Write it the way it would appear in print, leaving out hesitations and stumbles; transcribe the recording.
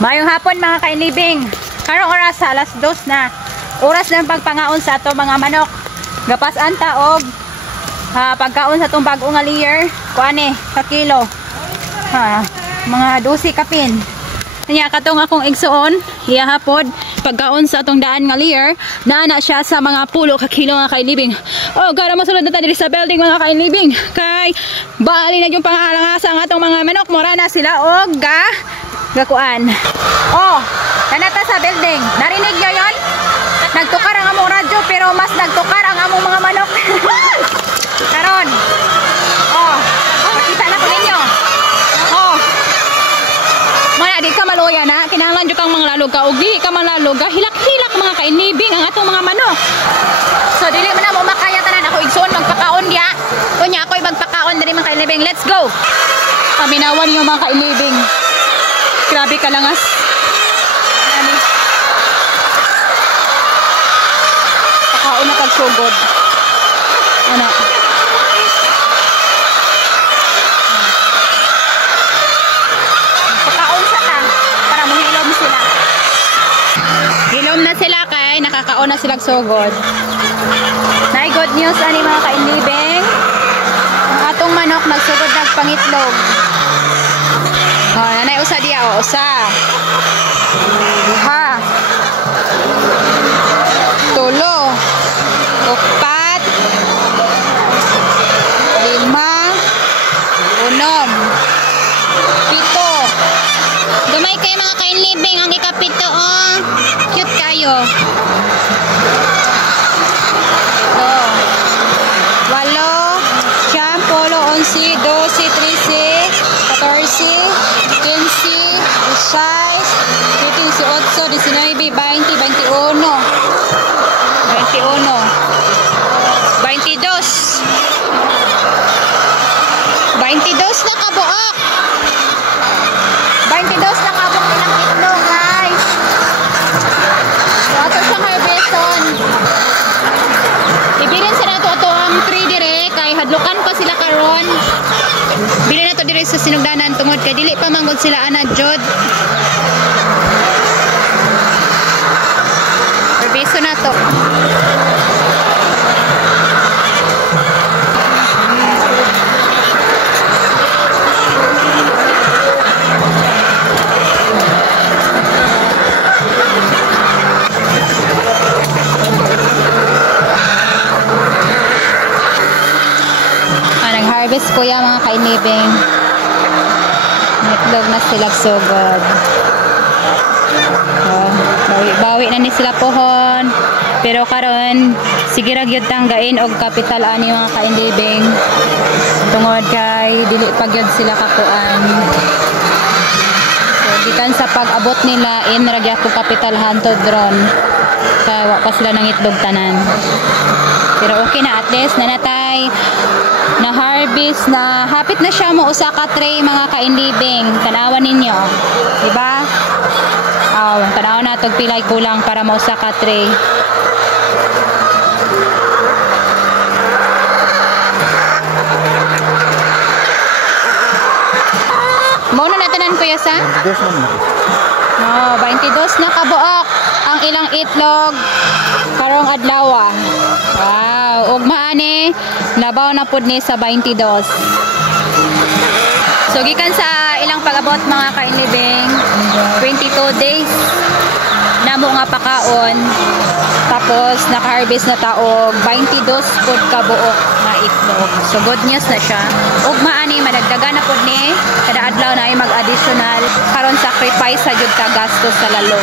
Mayong hapon mga kainibing. Karong oras sa alas 2 na. Oras ng pagpangaon sa ato mga manok. Gapasan ta og pagkaon sa itong bagong nga layer. Kuane, sa kilo. Mga 12 kapin. Kanya katong akong igsuon, hapod pagkaon sa atong daan nga layer, naana siya sa mga pulo ka kilo nga kainibing. Oh, gara masulod na ta diri sa building mga kainibing. Kay bali na yung pangalangasa ang atong mga manok, mura na sila og gakuan. Oh, kanata sa building. Narinig niyo 'yon? Nagtukar ang among radyo pero mas nagtukar ang among mga manok. Karon. Oh, makita na ko ninyo. Oh. Maya di ka maluya na, kinahanglan jud kang manglalog ka ug dili ka manlalog, hilak-hilak mga kainibing ang atong mga manok. So dili man na mo makaya tanan, ako igsoon magpakaon diya. Kunya ako'y magpakaon diri mga kainibing. Let's go. Paminawan niyo mga kainibing. Grabe ka langas. Pakaon na pagsugod. Ano? Pakaon sa ta para mahilom sila. Hilom na sila kay nakakaon na sila sugod. Nay good news ani mga kainibing. Ang atong manok magsugod nagpangitlog. Oh, nanay usa diya, oh, usa. Duha. Tulo. Upat. Lima. Unom. Pito. Dumay kayo mga kainibing ang ikapito, oh. Cute kayo. Oh. 8, 9, 11, 12, 13, 14, 15, 16, 17, 18, 19, 20, 21, 22, 22 na kabuok. 22 na kabuok ilang itlog, guys. Wato sa harveston. Ibilin sila ito ang 3 dire kay hadlukan pa sila karon. Bili na to dire sa sinugdanan tungod kay dili pa manggod sila ana jud. Perbiso na to. Nag-harvest ko yan mga kainibing. Itlog na sila sugod. Bawi na ni sila pohon. Pero karon sige ra gyud tanggain og kapital ani mga kainibing. Tungod kay dili pa gyud sila kakuan. So gikan sa pag-abot nila in ra gyud kapital hantod ron. Kay wa pa sila nang itlog tanan. Pero okay na, at least nanatay na harvest na hapit na siya mo usa ka tray mga kainibing. Tanawan ninyo, di ba? Tanawan na tog pilay kulang para mo usa ka tray. Mo na natanan kuya sa? 22 na kabuok ang ilang itlog karong adlaw. Wow, ug maani labaw na pud ni sa 22. So gikan sa ilang pag-abot mga kainibing 22 days namo nga pakaon, tapos naka-harvest na ta og 22 pud ka buok nga itlog. So good news na siya. Ug maani madagdagan na pud ni kada adlaw na ay mag-additional karon sacrifice sa jud ka gastos sa lalog.